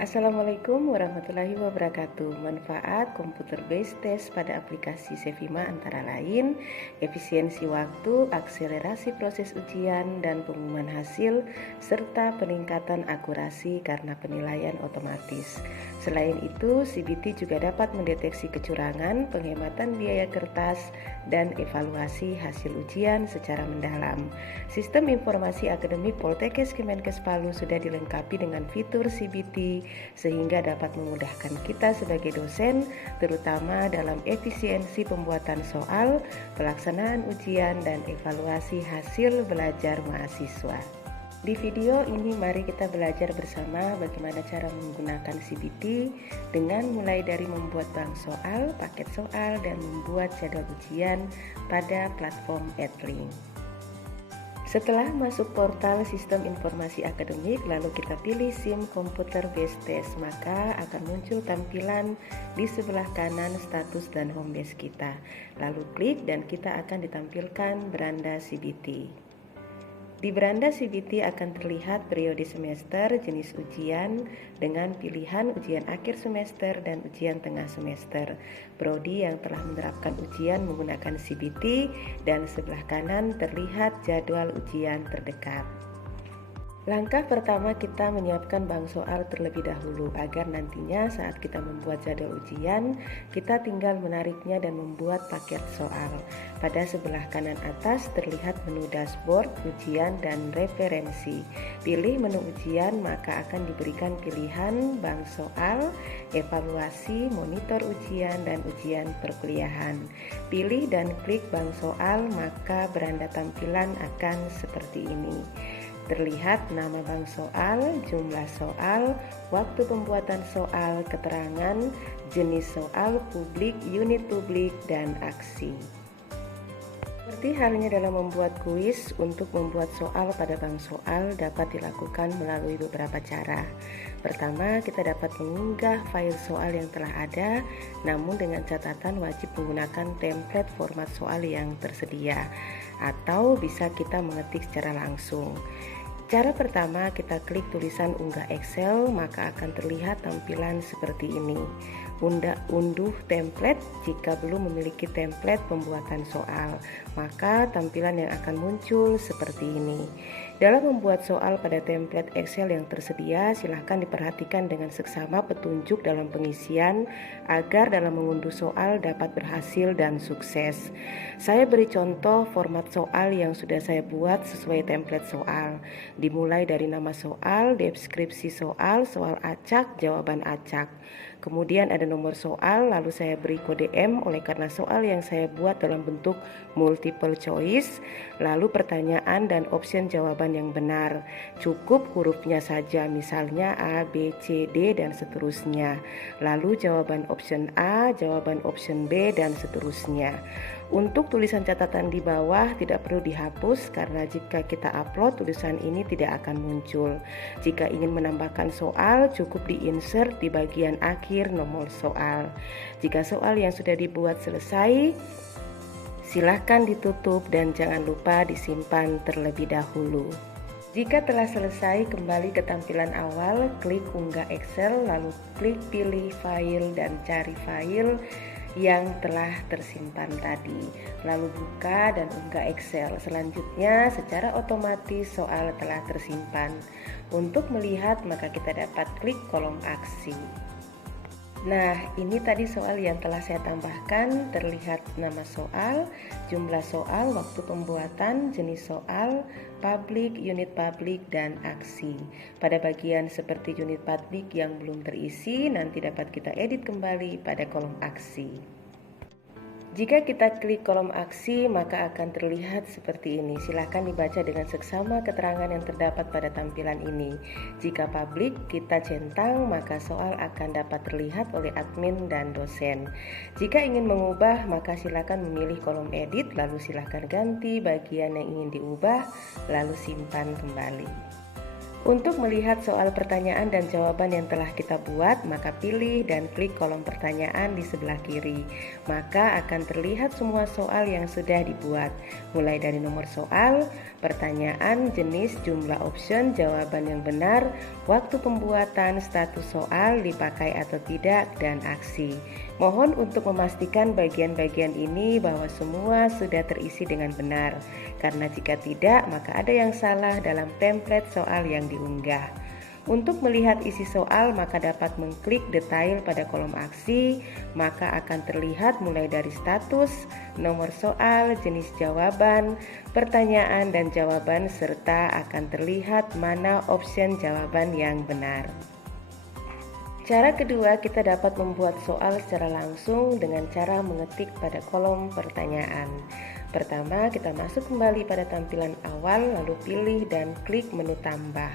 Assalamualaikum warahmatullahi wabarakatuh. Manfaat computer based test pada aplikasi Cevima antara lain efisiensi waktu, akselerasi proses ujian dan pengumuman hasil, serta peningkatan akurasi karena penilaian otomatis. Selain itu, CBT juga dapat mendeteksi kecurangan, penghematan biaya kertas, dan evaluasi hasil ujian secara mendalam. Sistem informasi akademik Poltekkes Kemenkes Palu sudah dilengkapi dengan fitur CBT sehingga dapat memudahkan kita sebagai dosen, terutama dalam efisiensi pembuatan soal, pelaksanaan ujian, dan evaluasi hasil belajar mahasiswa. Di video ini mari kita belajar bersama bagaimana cara menggunakan CBT dengan mulai dari membuat bank soal, paket soal, dan membuat jadwal ujian pada platform Edlink. Setelah masuk portal sistem informasi akademik, lalu kita pilih SIM Computer Based Test, maka akan muncul tampilan di sebelah kanan status dan home base kita. Lalu klik dan kita akan ditampilkan beranda CBT. Di beranda CBT akan terlihat periode semester, jenis ujian dengan pilihan ujian akhir semester dan ujian tengah semester. Prodi yang telah menerapkan ujian menggunakan CBT dan sebelah kanan terlihat jadwal ujian terdekat. Langkah pertama kita menyiapkan bank soal terlebih dahulu agar nantinya saat kita membuat jadwal ujian, kita tinggal menariknya dan membuat paket soal. Pada sebelah kanan atas terlihat menu dashboard, ujian, dan referensi. Pilih menu ujian maka akan diberikan pilihan bank soal, evaluasi, monitor ujian, dan ujian perkuliahan. Pilih dan klik bank soal maka beranda tampilan akan seperti ini. Terlihat nama bank soal, jumlah soal, waktu pembuatan soal, keterangan, jenis soal, publik, unit publik, dan aksi. Seperti halnya dalam membuat kuis, untuk membuat soal pada bank soal dapat dilakukan melalui beberapa cara. Pertama, kita dapat mengunggah file soal yang telah ada, namun dengan catatan wajib menggunakan template format soal yang tersedia, atau bisa kita mengetik secara langsung. Cara pertama, kita klik tulisan unggah Excel, maka akan terlihat tampilan seperti ini. Unduh template. Jika belum memiliki template pembuatan soal, maka tampilan yang akan muncul seperti ini. Dalam membuat soal pada template Excel yang tersedia, silahkan diperhatikan dengan seksama petunjuk dalam pengisian agar dalam mengunduh soal dapat berhasil dan sukses. Saya beri contoh format soal yang sudah saya buat sesuai template soal. Dimulai dari nama soal, deskripsi soal, soal acak, jawaban acak. Kemudian ada nomor soal, lalu saya beri kode M oleh karena soal yang saya buat dalam bentuk multiple choice, lalu pertanyaan dan option jawaban yang benar. Cukup hurufnya saja, misalnya A, B, C, D, dan seterusnya. Lalu jawaban option A, jawaban option B, dan seterusnya. Untuk tulisan catatan di bawah tidak perlu dihapus karena jika kita upload tulisan ini tidak akan muncul. Jika ingin menambahkan soal cukup di-insert di bagian akhir nomor soal. Jika soal yang sudah dibuat selesai, silahkan ditutup dan jangan lupa disimpan terlebih dahulu. Jika telah selesai, kembali ke tampilan awal, klik unggah Excel, lalu klik pilih file dan cari file yang telah tersimpan tadi, lalu buka dan unggah Excel. Selanjutnya secara otomatis soal telah tersimpan. Untuk melihat maka kita dapat klik kolom aksi. Nah, ini tadi soal yang telah saya tambahkan. Terlihat nama soal, jumlah soal, waktu pembuatan, jenis soal, publik, unit publik, dan aksi. Pada bagian seperti unit publik yang belum terisi, nanti dapat kita edit kembali pada kolom aksi. Jika kita klik kolom aksi, maka akan terlihat seperti ini. Silahkan dibaca dengan seksama keterangan yang terdapat pada tampilan ini. Jika publik, kita centang, maka soal akan dapat terlihat oleh admin dan dosen. Jika ingin mengubah, maka silahkan memilih kolom edit, lalu silahkan ganti bagian yang ingin diubah, lalu simpan kembali. Untuk melihat soal pertanyaan dan jawaban yang telah kita buat, maka pilih dan klik kolom pertanyaan di sebelah kiri. Maka akan terlihat semua soal yang sudah dibuat, mulai dari nomor soal, pertanyaan, jenis, jumlah option, jawaban yang benar, waktu pembuatan, status soal, dipakai atau tidak, dan aksi. Mohon untuk memastikan bagian-bagian ini bahwa semua sudah terisi dengan benar, karena jika tidak, maka ada yang salah dalam template soal yang diunggah. Untuk melihat isi soal, maka dapat mengklik detail pada kolom aksi, maka akan terlihat mulai dari status, nomor soal, jenis jawaban, pertanyaan dan jawaban, serta akan terlihat mana option jawaban yang benar. Cara kedua, kita dapat membuat soal secara langsung dengan cara mengetik pada kolom pertanyaan. Pertama, kita masuk kembali pada tampilan awal, lalu pilih dan klik menu tambah.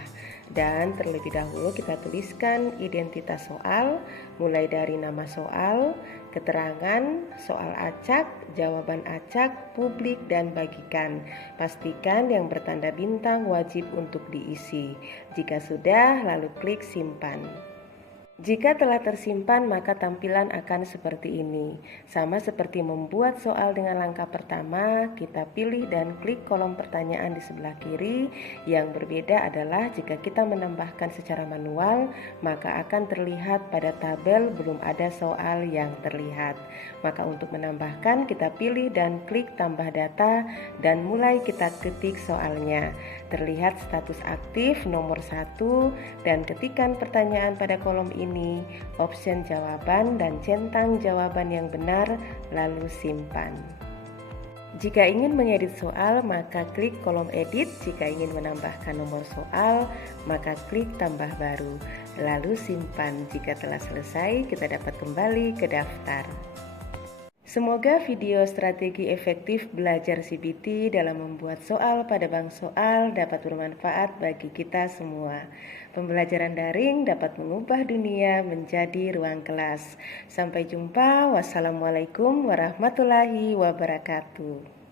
Dan terlebih dahulu kita tuliskan identitas soal, mulai dari nama soal, keterangan, soal acak, jawaban acak, publik, dan bagikan. Pastikan yang bertanda bintang wajib untuk diisi. Jika sudah, lalu klik simpan. Jika telah tersimpan, maka tampilan akan seperti ini. Sama seperti membuat soal dengan langkah pertama, kita pilih dan klik kolom pertanyaan di sebelah kiri. Yang berbeda adalah jika kita menambahkan secara manual, maka akan terlihat pada tabel belum ada soal yang terlihat. Maka untuk menambahkan, kita pilih dan klik tambah data dan mulai kita ketik soalnya. Terlihat status aktif nomor 1 dan ketikan pertanyaan pada kolom ini, option jawaban dan centang jawaban yang benar, lalu simpan. Jika ingin mengedit soal, maka klik kolom edit. Jika ingin menambahkan nomor soal, maka klik tambah baru, lalu simpan. Jika telah selesai, kita dapat kembali ke daftar. Semoga video strategi efektif belajar CBT dalam membuat soal pada bank soal dapat bermanfaat bagi kita semua. Pembelajaran daring dapat mengubah dunia menjadi ruang kelas. Sampai jumpa. Wassalamualaikum warahmatullahi wabarakatuh.